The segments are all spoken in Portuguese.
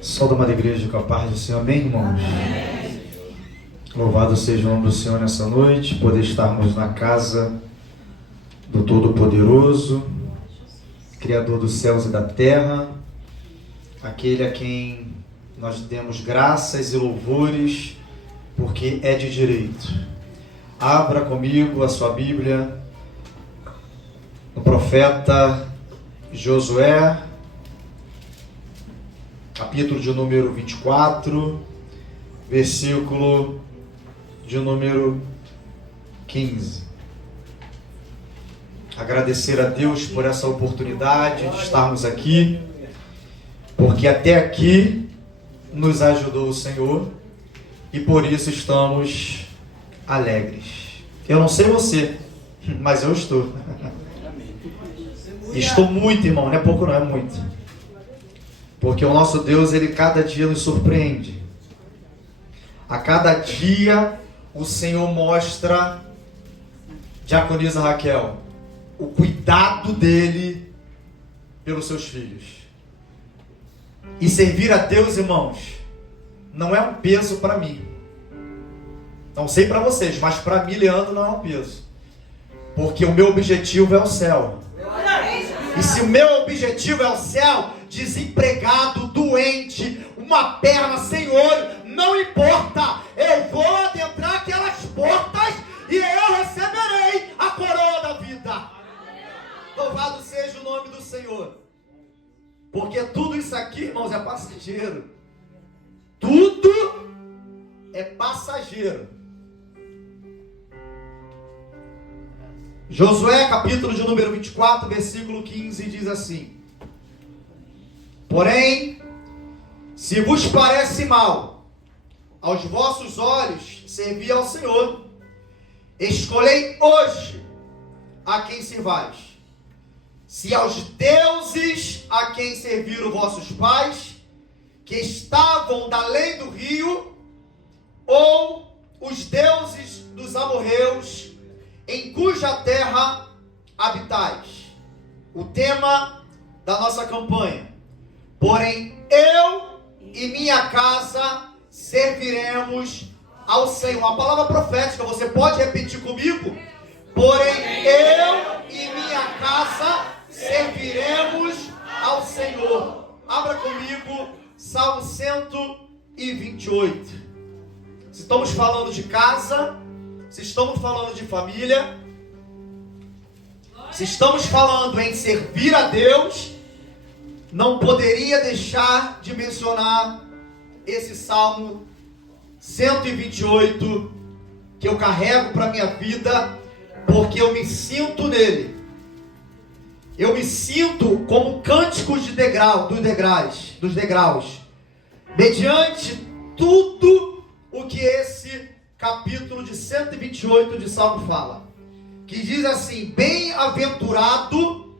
Só da amada igreja com a paz do Senhor, amém, irmãos? Louvado seja o nome do Senhor nessa noite, poder estarmos na casa do Todo-Poderoso, Criador dos céus e da terra, aquele a quem nós demos graças e louvores, porque é de direito. Abra comigo a sua Bíblia, no profeta Josué, capítulo de número 24, versículo de número 15. Agradecer a Deus por essa oportunidade de estarmos aqui, porque até aqui nos ajudou o Senhor e por isso estamos alegres. Eu não sei você, mas eu estou. Estou muito, irmão, não é pouco não, é muito. Porque o nosso Deus, Ele cada dia nos surpreende. A cada dia o Senhor mostra, diaconisa Raquel, o cuidado dEle pelos seus filhos. E servir a Deus, irmãos, não é um peso para mim. Não sei para vocês, mas para mim, Leandro, não é um peso. Porque o meu objetivo é o céu. E se o meu objetivo é o céu, desempregado, doente, uma perna sem olho, não importa. Eu vou adentrar aquelas portas e eu receberei a coroa da vida. Louvado seja o nome do Senhor. Porque tudo isso aqui, irmãos, é passageiro. Tudo é passageiro. Josué, capítulo de número 24, versículo 15, diz assim: porém, se vos parece mal aos vossos olhos servir ao Senhor, escolhei hoje a quem servais. Se aos deuses a quem serviram vossos pais, que estavam da além do rio, ou os deuses dos amorreus, em cuja terra habitais. O tema da nossa campanha: porém eu e minha casa serviremos ao Senhor. Uma palavra profética, você pode repetir comigo? Porém eu e minha casa serviremos ao Senhor. Abra comigo Salmo 128. Se estamos falando de casa, se estamos falando de família, se estamos falando em servir a Deus, não poderia deixar de mencionar esse Salmo 128 que eu carrego para a minha vida, porque eu me sinto nele. Eu me sinto como cânticos dos degraus, mediante tudo o que esse capítulo de 128 de Salmo fala, que diz assim: bem-aventurado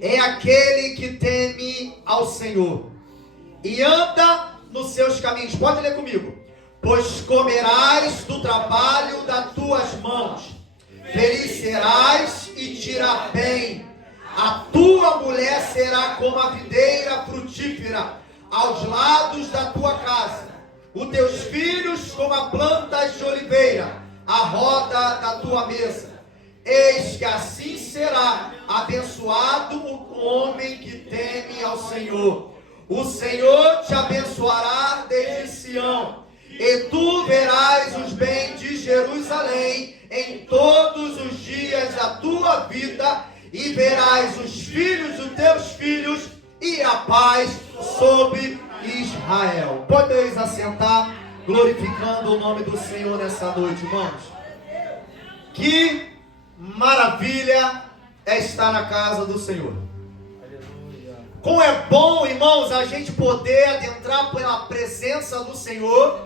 é aquele que teme ao Senhor e anda nos seus caminhos. Pode ler comigo. Pois comerás do trabalho das tuas mãos, feliz serás e te irá bem. A tua mulher será como a videira frutífera aos lados da tua casa, os teus filhos como a plantas de oliveira à roda da tua mesa. Eis que assim será abençoado o homem que teme ao Senhor. O Senhor te abençoará desde Sião, e tu verás os bens de Jerusalém em todos os dias da tua vida, e verás os filhos dos teus filhos, e a paz sobre Israel. Podeis assentar, glorificando o nome do Senhor nessa noite, irmãos. Que maravilha é estar na casa do Senhor. Como é bom, irmãos, a gente poder adentrar pela presença do Senhor,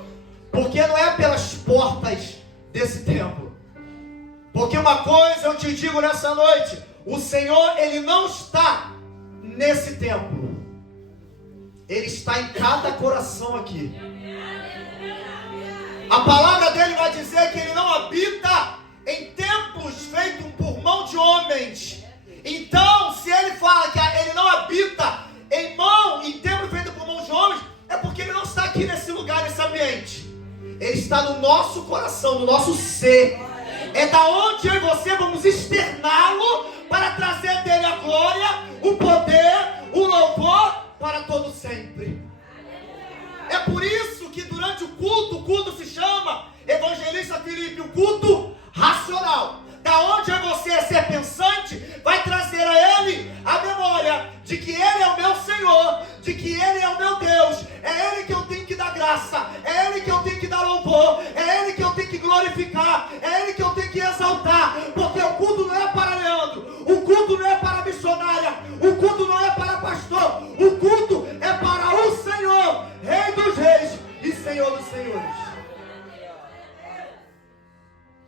porque não é pelas portas desse templo. Porque uma coisa eu te digo nessa noite: o Senhor, Ele não está nesse templo. Ele está em cada coração aqui. A palavra dele vai dizer que Ele não habita em templos feitos por mão de homens. Então, se Ele fala que Ele não habita em templo feito por mão de homens, é está no nosso coração, no nosso ser. É da onde eu e você vamos externá-lo para trazer dele a glória, o poder, o louvor para todo sempre. É por isso que durante o culto se chama, Evangelista Felipe, o culto racional. Da onde você é ser pensante, vai trazer a ele a memória de que ele é o meu Senhor, de que ele é o meu Deus. É ele que eu tenho que dar graça, é ele que eu tenho que dar louvor, é ele que eu tenho que glorificar, é ele que eu tenho que exaltar. Porque o culto não é para Leandro, o culto não é para a missionária, o culto não é para pastor, o culto é para o Senhor, Rei dos reis e Senhor dos senhores.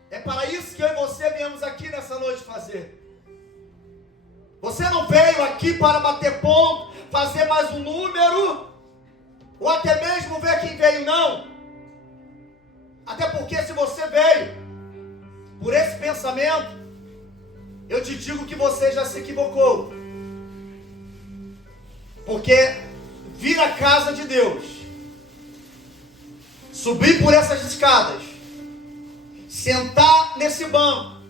É para isso que eu e você viemos aqui nessa noite fazer. Você não veio aqui para bater ponto, fazer mais um número, ou até mesmo ver quem veio, não. Até porque se você veio por esse pensamento, eu te digo que você já se equivocou. Porque vir à casa de Deus, subir por essas escadas, sentar nesse banco,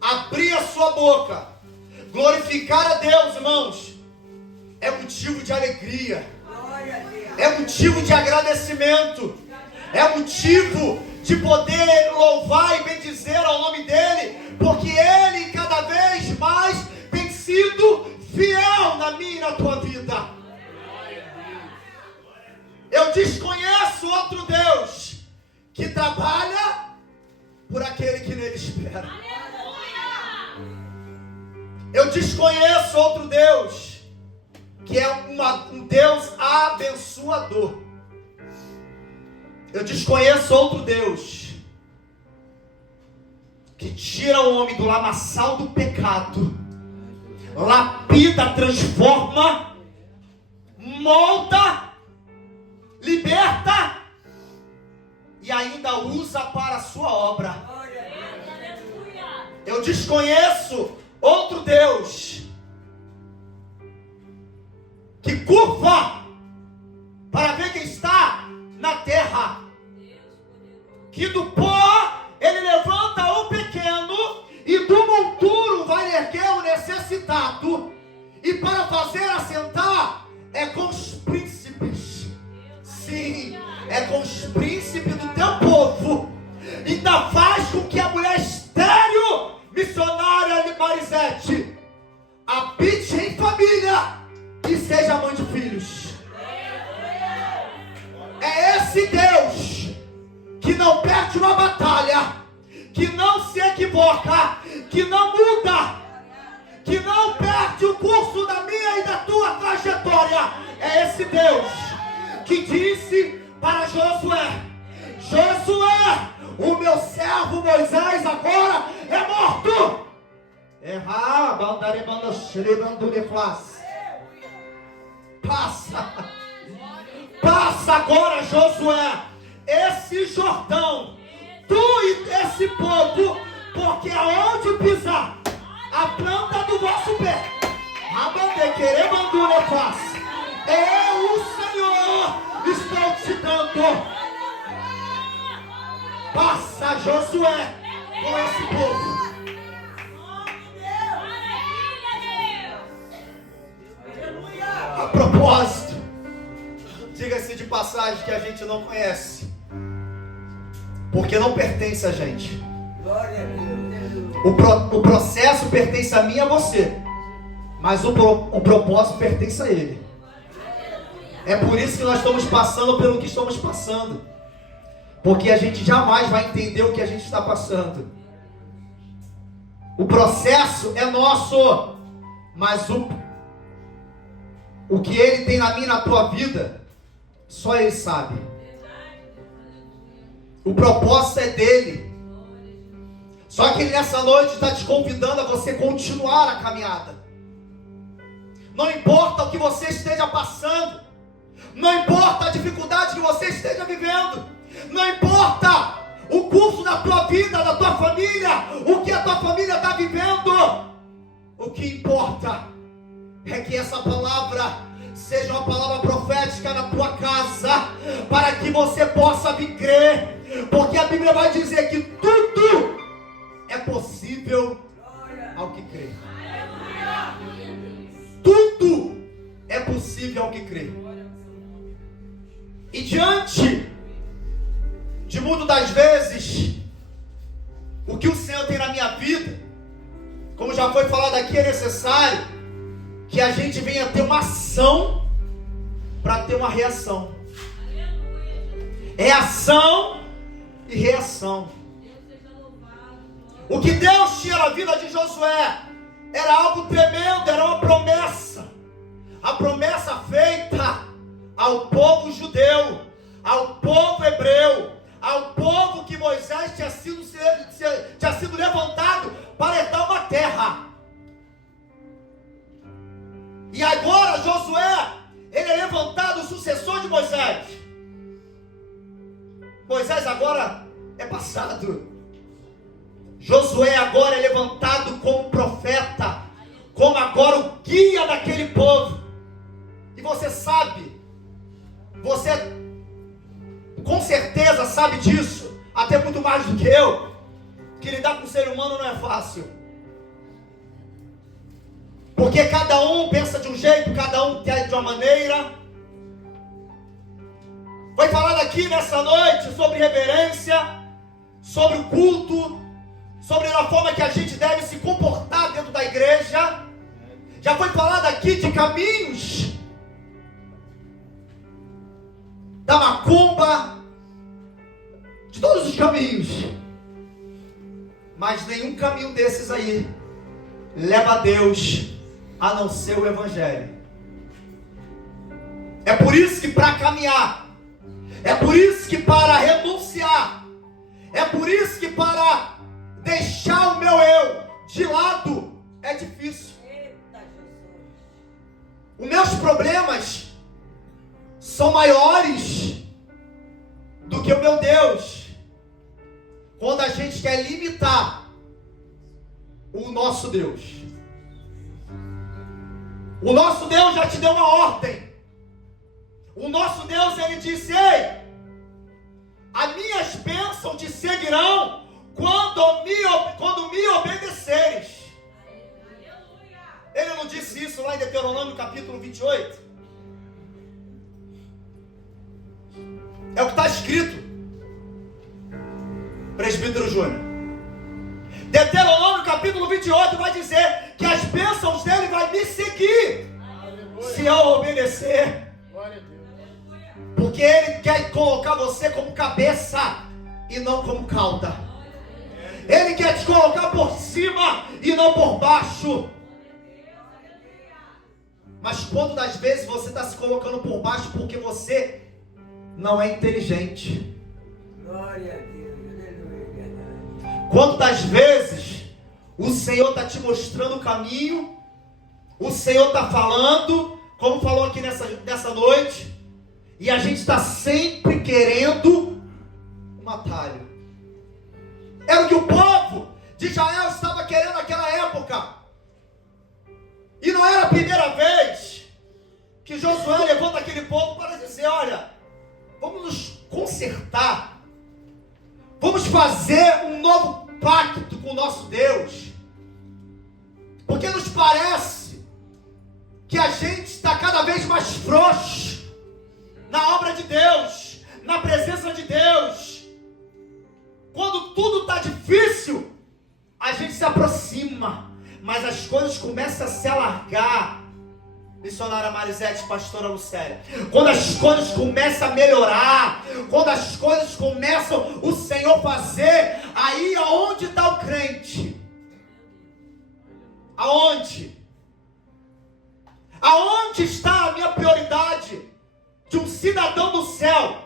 abrir a sua boca, glorificar a Deus, irmãos, é motivo de alegria, é motivo de agradecimento, é motivo de poder louvar e bendizer ao nome dele, porque ele cada vez mais tem sido fiel na minha e na tua vida. Eu desconheço outro Deus que trabalha por aquele que nele espera. Eu desconheço outro Deus que é um Deus abençoador. Eu desconheço outro Deus que tira o homem do lamaçal do pecado, lapida, transforma, molda, liberta e ainda usa para a sua obra. Eu desconheço outro Deus que curva para ver quem está na terra, que do pó ele levanta o pequeno e do monturo vai erguer o necessitado, e para fazer assentar é com os príncipes. Sim, é com os príncipes do teu povo. Ainda faz com que a mulher estéril, missionária Marisete, habite em família e seja mãe de filhos. É esse Deus que não perde uma batalha, que não se equivoca, que não muda, que não perde o curso da minha e da tua trajetória. É esse Deus que disse para Josué: Josué, o meu servo Moisés agora é morto. Passa agora, Josué, esse Jordão, tu e esse povo, porque aonde pisar a planta do vosso pé, eu, o Senhor, estou te dando. Passa, Josué, com esse povo. A propósito, diga-se de passagem que a gente não conhece, porque não pertence a gente. O processo pertence a mim e a você, mas o propósito pertence a Ele. É por isso que nós estamos passando pelo que estamos passando, porque a gente jamais vai entender o que a gente está passando. O processo é nosso, mas o que Ele tem na minha e na tua vida, só Ele sabe. O propósito é dele. Só que Ele nessa noite está te convidando a você continuar a caminhada. Não importa o que você esteja passando, não importa a dificuldade que você esteja vivendo, não importa o curso da tua vida, da tua família, o que a tua família está vivendo. O que importa é que essa palavra seja uma palavra profética na tua casa, para que você possa vir crer, porque a Bíblia vai dizer que tudo é possível ao que crê. Tudo é possível ao que crê. E diante de muitas das vezes, o que o Senhor tem na minha vida, como já foi falado aqui, é necessário que a gente venha ter uma ação para ter uma reação. É ação e reação. O que Deus tinha na vida de Josué era algo tremendo, era uma promessa. A promessa feita ao povo judeu, ao povo hebreu, ao povo que Moisés tinha sido levantado para herdar uma terra. E agora Josué, ele é levantado, o sucessor de Moisés. Moisés agora é passado. Josué agora é levantado como profeta, como agora o guia daquele povo. E você sabe, você com certeza sabe disso, até muito mais do que eu, que lidar com o ser humano não é fácil. Porque cada um pensa de um jeito, cada um quer de uma maneira. Foi falado aqui nessa noite sobre reverência, sobre o culto, sobre a forma que a gente deve se comportar dentro da igreja. Já foi falado aqui de caminhos da macumba, de todos os caminhos, mas nenhum caminho desses aí leva a Deus a não ser o Evangelho. É por isso que para caminhar, é por isso que para renunciar, é por isso que para deixar o meu eu de lado é difícil. Os meus problemas são maiores do que o meu Deus. Quando a gente quer limitar o nosso Deus. O nosso Deus já te deu uma ordem. O nosso Deus, ele disse: ei, as minhas bênçãos te seguirão quando me obedeceres. Ele não disse isso lá em Deuteronômio capítulo 28? É o que está escrito, presbítero Júnior. Deuteronômio capítulo 28 vai dizer que as bênçãos dele vai me seguir. Aleluia. Se eu obedecer. Glória a Deus. Porque ele quer colocar você como cabeça e não como cauda. Ele quer te colocar por cima e não por baixo. Mas quando das vezes você está se colocando por baixo porque você não é inteligente. Glória a Deus. Quando das vezes o Senhor está te mostrando o caminho, o Senhor está falando, como falou aqui nessa noite, e a gente está sempre querendo um atalho. Era o que o povo de Israel estava querendo naquela época. E não era a primeira vez que Josué levanta aquele povo para dizer: olha, vamos nos consertar, vamos fazer um novo pacto com o nosso Deus, porque nos parece que a gente está cada vez mais frouxo na obra de Deus, na presença de Deus. Quando tudo está difícil, a gente se aproxima, mas as coisas começam a se alargar. Missionária Marisete, pastora Lucélia, quando as coisas começam a melhorar, quando as coisas começam o Senhor fazer, aí aonde está o crente? Aonde? Aonde está a minha prioridade de um cidadão do céu?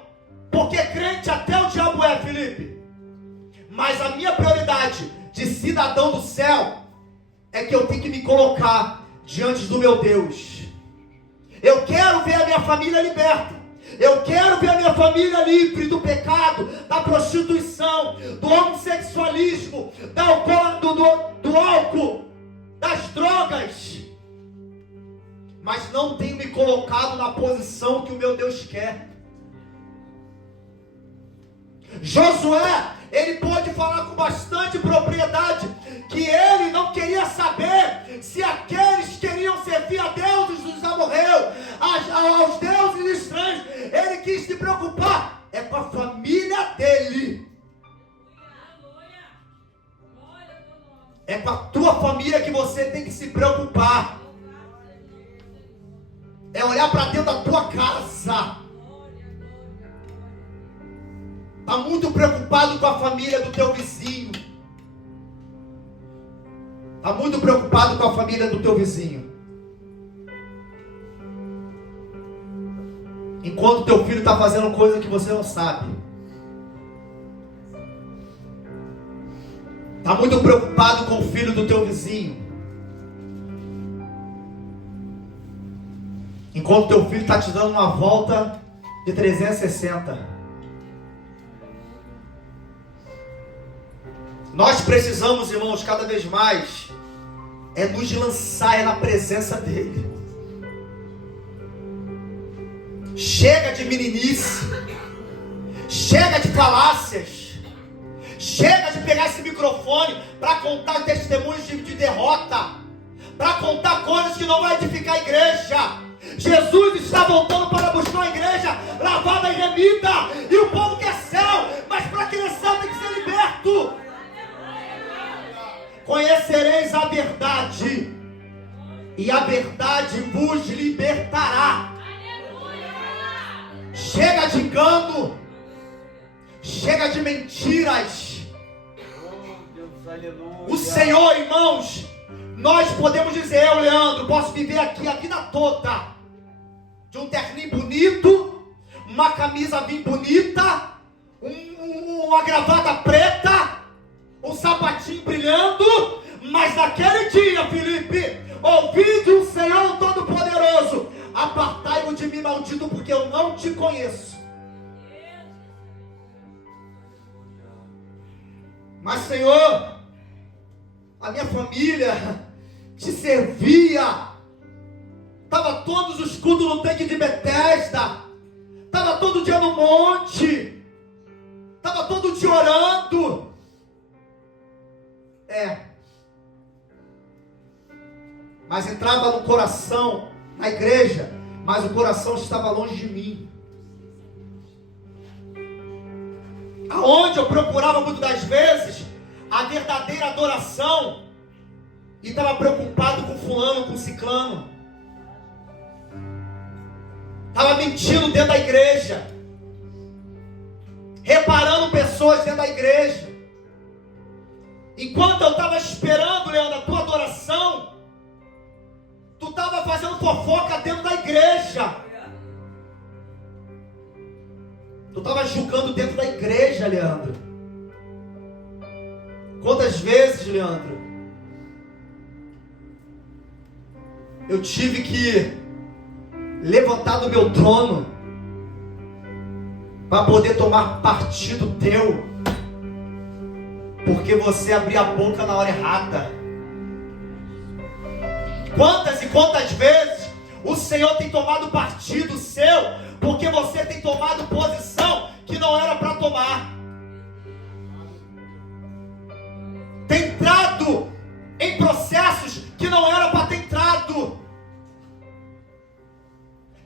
Porque crente até o diabo é, Felipe. Mas a minha prioridade de cidadão do céu é que eu tenho que me colocar diante do meu Deus. Eu quero ver a minha família liberta. Eu quero ver a minha família livre do pecado, da prostituição, do homossexualismo, do álcool, das drogas. mas não tenho me colocado na posição que o meu Deus quer. Josué, ele pode falar com bastante propriedade que ele não queria saber se aqueles queriam servir a deuses dos amorreus, aos deuses estranhos. Ele quis se preocupar com a família dele. É com a tua família que você tem que se preocupar. É olhar para dentro da tua casa. Está muito preocupado com a família do teu vizinho. Está muito preocupado com a família do teu vizinho. Enquanto teu filho está fazendo coisa que você não sabe. Está muito preocupado com o filho do teu vizinho. Enquanto teu filho está te dando uma volta de 360. Nós precisamos, irmãos, cada vez mais nos lançar na presença dele. Chega de meninice. Chega de falácias. Chega de pegar esse microfone para contar testemunhos de derrota, para contar coisas que não vão edificar a igreja. Jesus está voltando para buscar uma igreja lavada e remida, e o povo quer céu, mas para aquele céu tem que ser liberto. Conhecereis a verdade, e a verdade vos libertará. Chega de engano, chega de mentiras. O Senhor, irmãos, nós podemos dizer, eu, Leandro, posso viver aqui a vida toda de um terninho bonito, uma camisa bem bonita, uma gravata preta, um sapatinho brilhando, mas naquele dia, Felipe, ouvi de um Senhor Todo-Poderoso: apartai-vos de mim, maldito, porque eu não te conheço. Mas, Senhor, a minha família te servia, estava todos os cultos no tanque de Betesda, estava todo dia no monte, estava todo dia orando. Mas entrava no coração, na igreja, mas o coração estava longe de mim. Aonde eu procurava muitas das vezes a verdadeira adoração, e estava preocupado com fulano, com ciclano, estava mentindo dentro da igreja, reparando pessoas dentro da igreja. Enquanto eu estava esperando, Leandro, a tua adoração, tu estava fazendo fofoca dentro da igreja. Tu estava julgando dentro da igreja, Leandro. Quantas vezes, Leandro, eu tive que levantar do meu trono para poder tomar partido teu, porque você abria a boca na hora errada. Quantas e quantas vezes o Senhor tem tomado partido seu, porque você tem tomado posição que não era para tomar, tem entrado em processos que não era para ter entrado,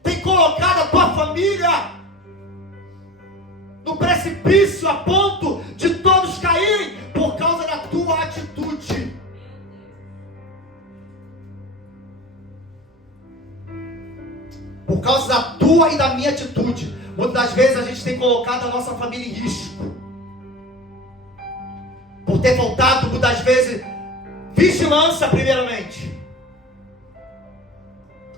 tem colocado a tua família no precipício, a ponto de todos caírem por causa da tua atitude. Por causa da tua e da minha atitude. Muitas das vezes a gente tem colocado a nossa família em risco, por ter faltado, muitas das vezes, vigilância primeiramente.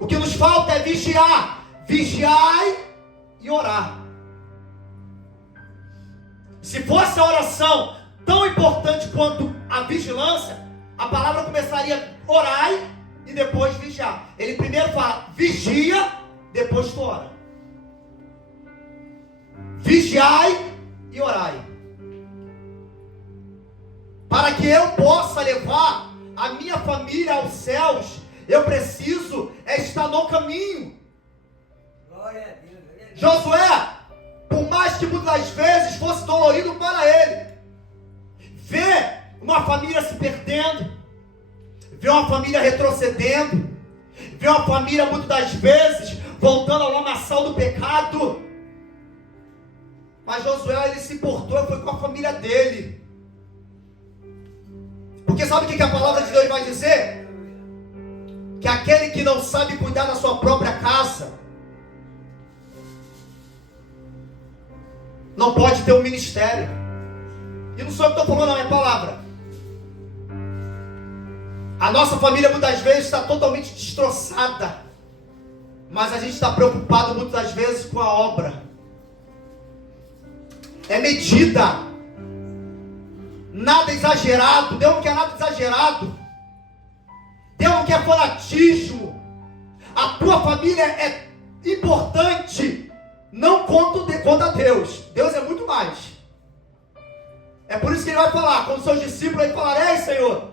O que nos falta é vigiar. Vigiai e orar. Se fosse a oração tão importante quanto a vigilância, a palavra começaria orai e depois vigiar. Ele primeiro fala vigia, depois tu ora. Vigiai e orai, para que eu possa levar a minha família aos céus Eu preciso estar no caminho. Josué, por mais que muitas das vezes fosse dolorido para ele, ver uma família se perdendo, ver uma família retrocedendo, ver uma família muitas das vezes voltando ao lamaçal do pecado, mas Josué, ele se importou, foi com a família dele. Porque sabe o que a palavra de Deus vai dizer? Que aquele que não sabe cuidar da sua própria casa não pode ter um ministério. E não sou eu que estou falando, não, é a palavra. A nossa família muitas vezes está totalmente destroçada, mas a gente está preocupado muitas vezes com a obra. É medida, nada exagerado. Deus não quer nada exagerado. Deus não quer fanatismo. A tua família é importante, não conta Deus. Deus é muito mais. É por isso que ele vai falar com os seus discípulos, ele falará: ei, Senhor,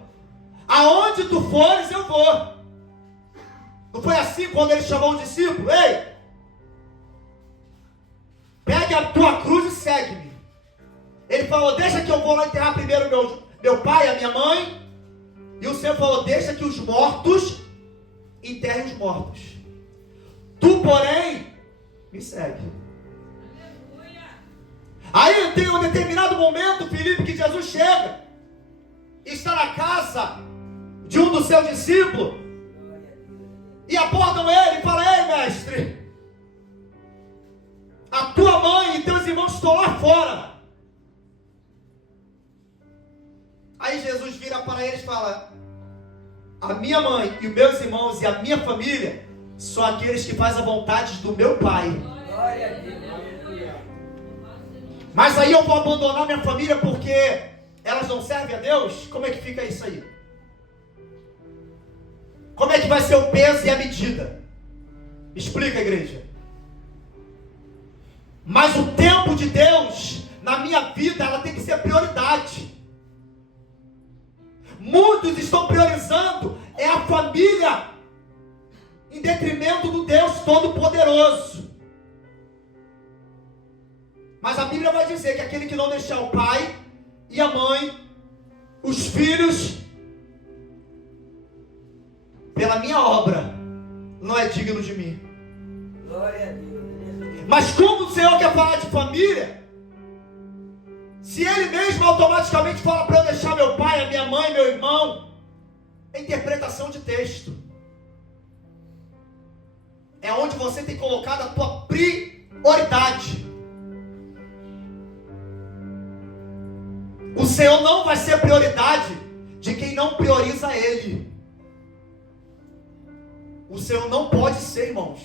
aonde tu fores eu vou. Não foi assim quando ele chamou um discípulo? Ei, pegue a tua cruz e segue-me. Ele falou: deixa que eu vou lá enterrar primeiro meu pai, a minha mãe. E o Senhor falou: deixa que os mortos enterrem os mortos. Tu, porém, me segue. Aí tem um determinado momento, Filipe, que Jesus chega, está na casa de um dos seus discípulos, e abordam ele e falam: ei, mestre, a tua mãe e teus irmãos estão lá fora. Aí Jesus vira para eles e fala: a minha mãe e os meus irmãos e a minha família são aqueles que fazem a vontade do meu Pai. Glória a Deus. Mas aí eu vou abandonar minha família porque elas não servem a Deus? Como é que fica isso aí? Como é que vai ser o peso e a medida? Explica, igreja. Mas o tempo de Deus na minha vida, ela tem que ser prioridade. Muitos estão priorizando a família em detrimento do Deus Todo-Poderoso. Mas a Bíblia vai dizer que aquele que não deixar o pai e a mãe, os filhos, pela minha obra, não é digno de mim. Glória a Deus. Mas como o Senhor quer falar de família, se Ele mesmo automaticamente fala para eu deixar meu pai, a minha mãe, meu irmão, é interpretação de texto. É onde você tem colocado a tua prioridade. O Senhor não vai ser prioridade de quem não prioriza Ele. O Senhor não pode ser, irmãos.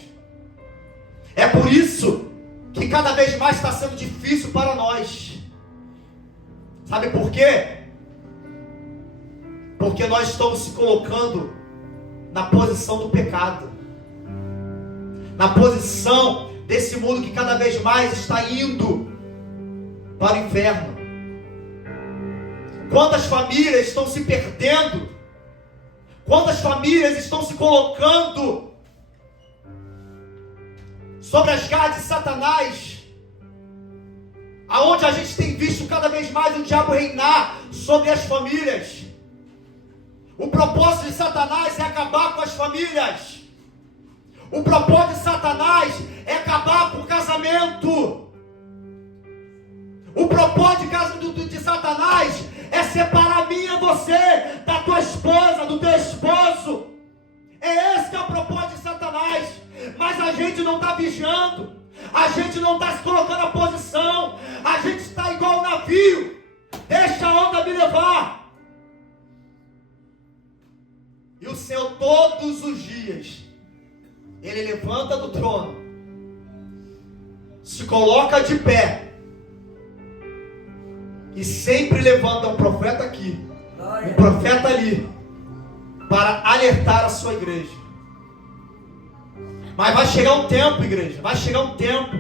É por isso que cada vez mais está sendo difícil para nós. Sabe por quê? Porque nós estamos se colocando na posição do pecado, na posição desse mundo que cada vez mais está indo para o inferno. Quantas famílias estão se perdendo? Quantas famílias estão se colocando sobre as garras de Satanás? Aonde a gente tem visto cada vez mais o diabo reinar sobre as famílias. O propósito de Satanás é acabar com as famílias. O propósito de Satanás é acabar com o casamento. O propósito de Satanás é separar mim e você da tua esposa, do teu esposo. É esse que é o propósito de Satanás. Mas a gente não está vigiando. A gente não está se colocando na posição. A gente está igual um navio. Deixa a onda me levar. E o Senhor todos os dias, Ele levanta do trono, se coloca de pé, e sempre levanta um profeta aqui, um profeta ali, para alertar a sua igreja. Mas vai chegar um tempo, igreja, vai chegar um tempo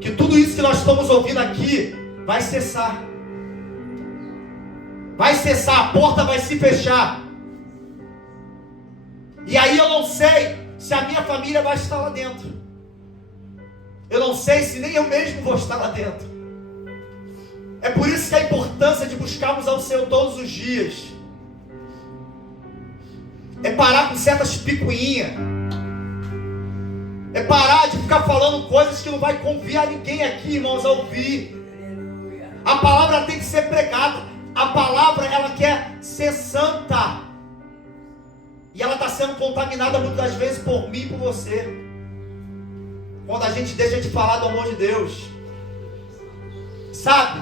que tudo isso que nós estamos ouvindo aqui vai cessar. Vai cessar, a porta vai se fechar. E aí eu não sei se a minha família vai estar lá dentro. Eu não sei se nem eu mesmo vou estar lá dentro. É por isso que a importância de buscarmos ao Senhor todos os dias. É parar com certas picuinhas. É parar de ficar falando coisas que não vai convidar ninguém aqui, irmãos, a ouvir. A palavra tem que ser pregada. A palavra, ela quer ser santa. E ela está sendo contaminada muitas das vezes por mim e por você. Quando a gente deixa de falar do amor de Deus. Sabe?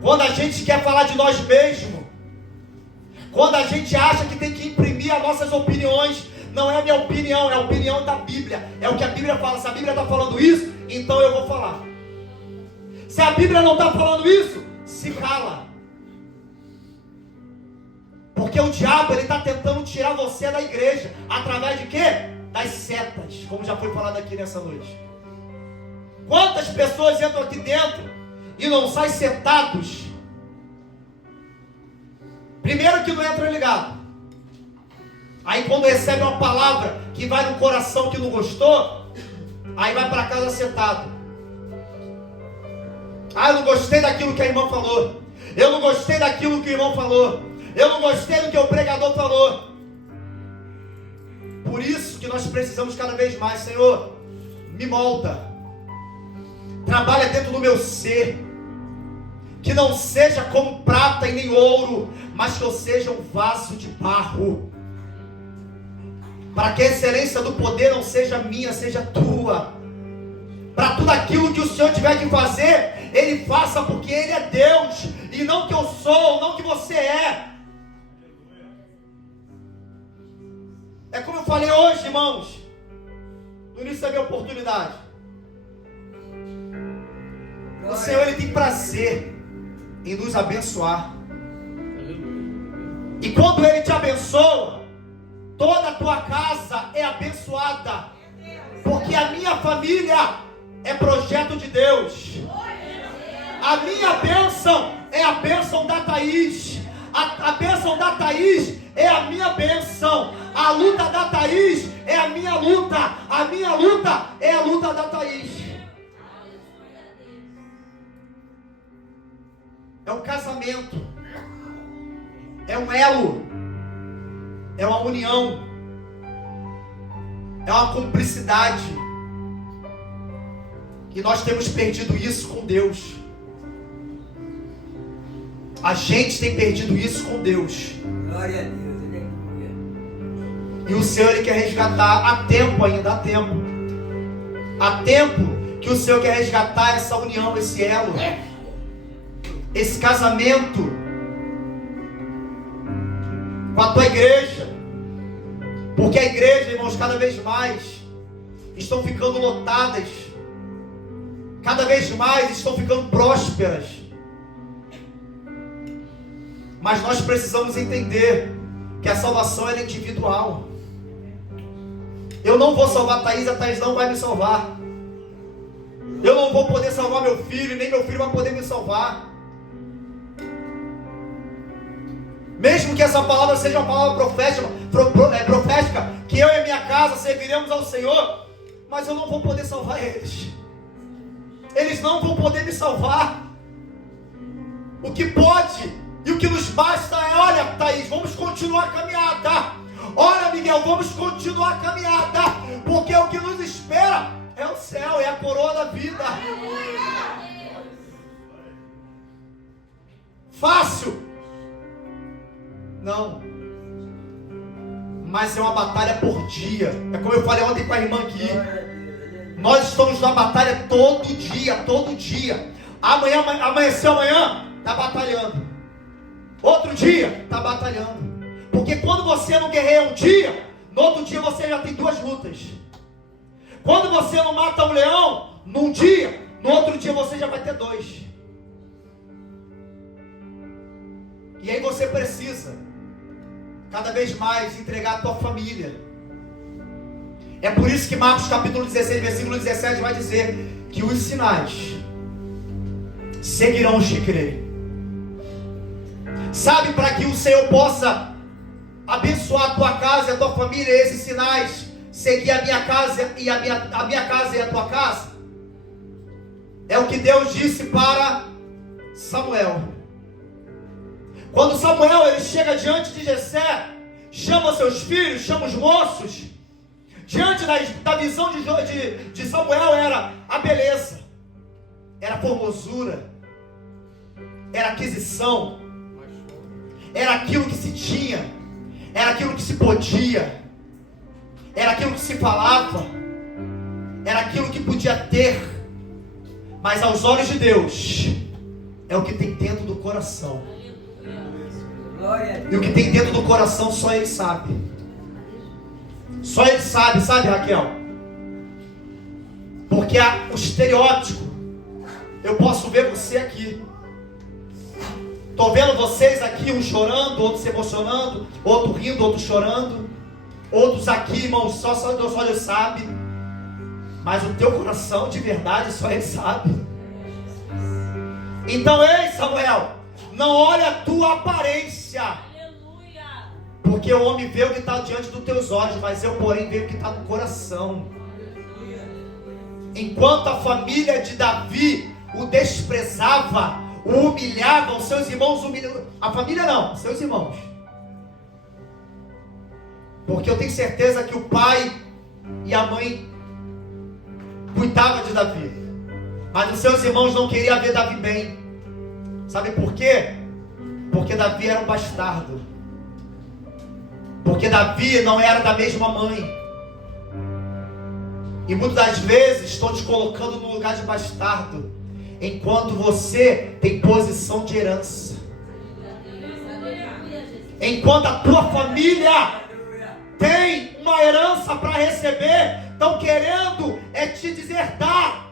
Quando a gente quer falar de nós mesmos. Quando a gente acha que tem que imprimir as nossas opiniões. Não é a minha opinião, é a opinião da Bíblia. É o que a Bíblia fala. Se a Bíblia está falando isso, então eu vou falar. Se a Bíblia não está falando isso, se cala. Porque o diabo, ele está tentando tirar você da igreja. Através de quê? Das setas. Como já foi falado aqui nessa noite. Quantas pessoas entram aqui dentro e não saem setados? Primeiro que não entra ligado. Aí quando recebe uma palavra que vai no coração que não gostou, aí vai para casa setado. Ah, eu não gostei daquilo que a irmã falou. Eu não gostei daquilo que o irmão falou. Eu não gostei do que o pregador falou. Por isso que nós precisamos cada vez mais, Senhor, me molda. Trabalha dentro do meu ser. Que não seja como prata e nem ouro, mas que eu seja um vaso de barro. Para que a excelência do poder não seja minha, seja tua. Para tudo aquilo que o Senhor tiver que fazer, Ele faça porque Ele é Deus. E não que eu sou, não que você é. É como eu falei hoje, irmãos. No início da minha oportunidade. O Senhor, Ele tem prazer em nos abençoar. E quando Ele te abençoa, toda a tua casa é abençoada. Porque a minha família é projeto de Deus. A minha bênção é a bênção da Thaís. A bênção da Thaís é a minha bênção. A luta da Thaís é a minha luta. A minha luta é a luta da Thaís. É um casamento. É um elo. É uma união. É uma cumplicidade. E nós temos perdido isso com Deus. A gente tem perdido isso com Deus. Glória a Deus, aleluia. E o Senhor, Ele quer resgatar. Há tempo ainda, há tempo. Há tempo que o Senhor quer resgatar essa união, esse elo. Esse casamento com a tua igreja. Porque a igreja, irmãos, cada vez mais estão ficando lotadas. Cada vez mais estão ficando prósperas. Mas nós precisamos entender que a salvação é individual. Eu não vou salvar a Thaís não vai me salvar. Eu não vou poder salvar meu filho, nem meu filho vai poder me salvar. Mesmo que essa palavra seja uma palavra profética, que eu e a minha casa serviremos ao Senhor, mas eu não vou poder salvar eles. Eles não vão poder me salvar. O que pode e o que nos basta é, olha, Thaís, vamos continuar a caminhada. Olha, Miguel, vamos continuar a caminhada, porque o que nos espera é o céu, é a coroa da vida. Fácil? Não. Mas é uma batalha por dia. É como eu falei ontem com a irmã aqui. Nós estamos na batalha todo dia, todo dia. Amanhã, amanheceu amanhã, está batalhando. Outro dia, está batalhando. Porque quando você não guerreia um dia, no outro dia você já tem duas lutas. Quando você não mata um leão, num dia, no outro dia você já vai ter dois. E aí você precisa cada vez mais entregar a tua família. É por isso que Marcos capítulo 16, versículo 17 vai dizer que os sinais seguirão os que creem. Sabe, para que o Senhor possa abençoar a tua casa e a tua família, esses sinais, seguir a minha casa e a minha casa e a tua casa. É o que Deus disse para Samuel. Quando Samuel ele chega diante de Jessé, chama seus filhos, chama os moços. Diante da visão de Samuel era a beleza, era a formosura, era a aquisição, era aquilo que se tinha, era aquilo que se podia, era aquilo que se falava, era aquilo que podia ter. Mas aos olhos de Deus é o que tem dentro do coração. E o que tem dentro do coração só Ele sabe. Só Ele sabe, sabe, Raquel? Porque o estereótipo, eu posso ver você aqui. Estou vendo vocês aqui, um chorando, outro se emocionando, outro rindo, outro chorando. Outros aqui, irmãos, só Deus sabe. Mas o teu coração de verdade só Ele sabe. Então, ei, Samuel, não olha a tua aparência. Porque o homem vê o que está diante dos teus olhos, mas eu, porém, vejo o que está no coração. Enquanto a família de Davi o desprezava, o humilhava, os seus irmãos humilhavam. A família não, seus irmãos. Porque eu tenho certeza que o pai e a mãe cuidavam de Davi, mas os seus irmãos não queriam ver Davi bem. Sabe por quê? Porque Davi era um bastardo. Porque Davi não era da mesma mãe. E muitas das vezes estão te colocando no lugar de bastardo, enquanto você tem posição de herança. Enquanto a tua família tem uma herança para receber, estão querendo te desertar.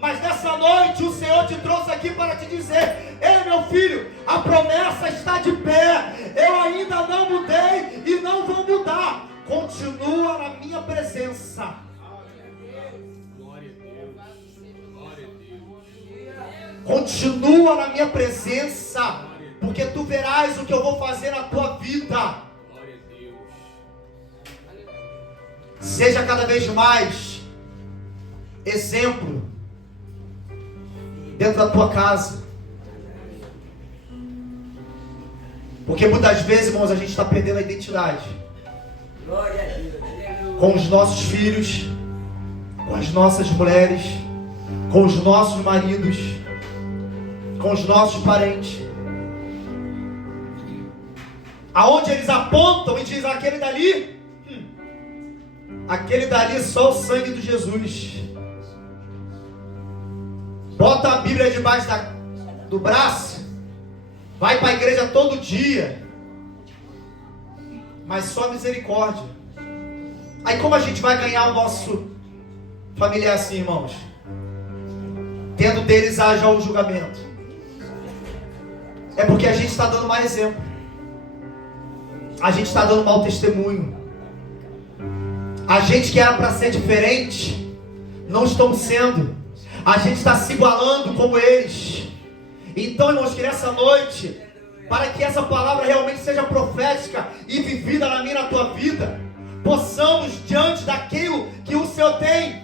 Mas nessa noite o Senhor te trouxe aqui para te dizer: ei, meu filho, a promessa está de pé. Eu ainda não mudei e não vou mudar. Continua na minha presença. Continua na minha presença, porque tu verás o que eu vou fazer na tua vida. Seja cada vez mais exemplo dentro da tua casa. Porque muitas vezes, irmãos, a gente está perdendo a identidade com os nossos filhos, com as nossas mulheres, com os nossos maridos, com os nossos parentes. Aonde eles apontam e dizem: aquele dali só o sangue de Jesus. Bota a Bíblia debaixo do braço, vai para a igreja todo dia, mas só misericórdia. Aí como a gente vai ganhar o nosso familiar assim, irmãos? Tendo deles haja o julgamento. É porque a gente está dando mais exemplo. A gente está dando mau testemunho. A gente que era para ser diferente, não estamos sendo. A gente está se igualando como eles. Então, irmãos, que nessa noite, para que essa palavra realmente seja profética e vivida na minha e na tua vida, possamos, diante daquilo que o Senhor tem,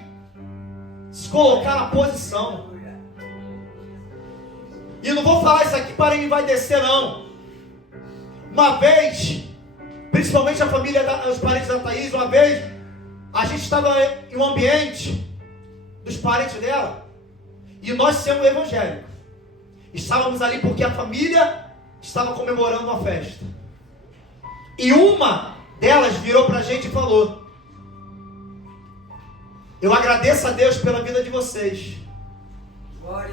se colocar na posição. E não vou falar isso aqui para ele vai descer, não. Uma vez, principalmente a família, os parentes da Thaís, uma vez, a gente estava em um ambiente dos parentes dela, e nós somos evangélicos. Estávamos ali porque a família estava comemorando uma festa. E uma delas virou para a gente e falou: eu agradeço a Deus pela vida de vocês,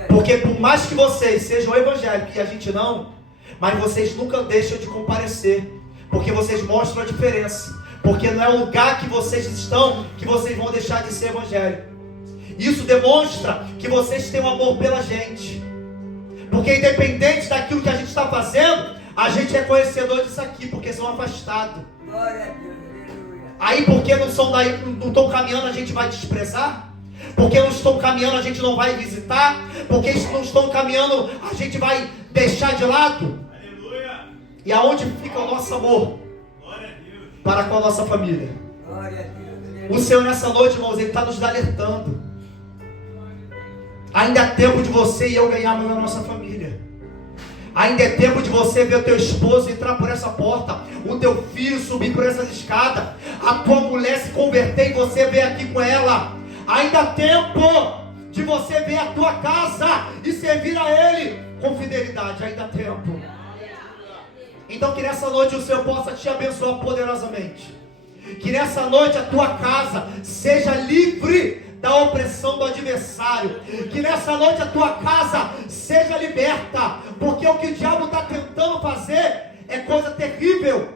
porque por mais que vocês sejam evangélicos e a gente não, mas vocês nunca deixam de comparecer, porque vocês mostram a diferença. Porque não é o lugar que vocês estão que vocês vão deixar de ser evangélicos. Isso demonstra que vocês têm um amor pela gente. Porque independente daquilo que a gente está fazendo, a gente é conhecedor disso aqui, porque são afastados. Aí porque não estão caminhando, a gente vai desprezar? Porque não estão caminhando, a gente não vai visitar? Porque não estão caminhando, a gente vai deixar de lado? Aleluia. E aonde fica o nosso amor? para com a nossa família. Glória a Deus. O Senhor nessa noite, irmãos, Ele está nos alertando. Ainda é tempo de você e eu ganharmos na nossa família. Ainda é tempo de você ver o teu esposo entrar por essa porta, o teu filho subir por essas escadas, a tua mulher se converter e você vir aqui com ela. Ainda há tempo de você ver a tua casa e servir a Ele com fidelidade. Ainda há tempo. Então que nessa noite o Senhor possa te abençoar poderosamente. Que nessa noite a tua casa seja livre da opressão do adversário. Que nessa noite a tua casa seja liberta. Porque o que o diabo está tentando fazer é coisa terrível.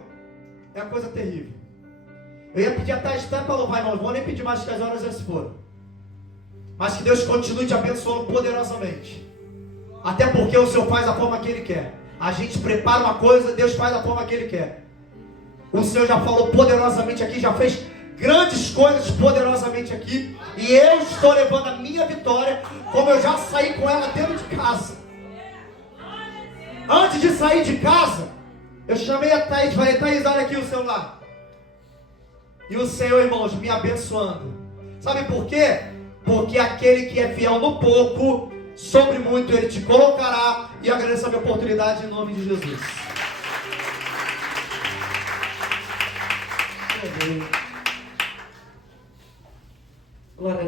É coisa terrível. Eu ia pedir até para louvar, irmãos. Não vou nem pedir mais que as horas já se foram. Mas que Deus continue te abençoando poderosamente. Até porque o Senhor faz da forma que Ele quer. A gente prepara uma coisa, Deus faz da forma que Ele quer. O Senhor já falou poderosamente aqui, já fez grandes coisas poderosamente aqui. E eu estou levando a minha vitória, como eu já saí com ela dentro de casa. Antes de sair de casa, eu chamei a Thaís, falei, Thaís, olha aqui o celular. E o Senhor, irmãos, me abençoando. Sabe por quê? Porque aquele que é fiel no pouco, sobre muito Ele te colocará. E eu agradeço a minha oportunidade em nome de Jesus. Glória a Deus.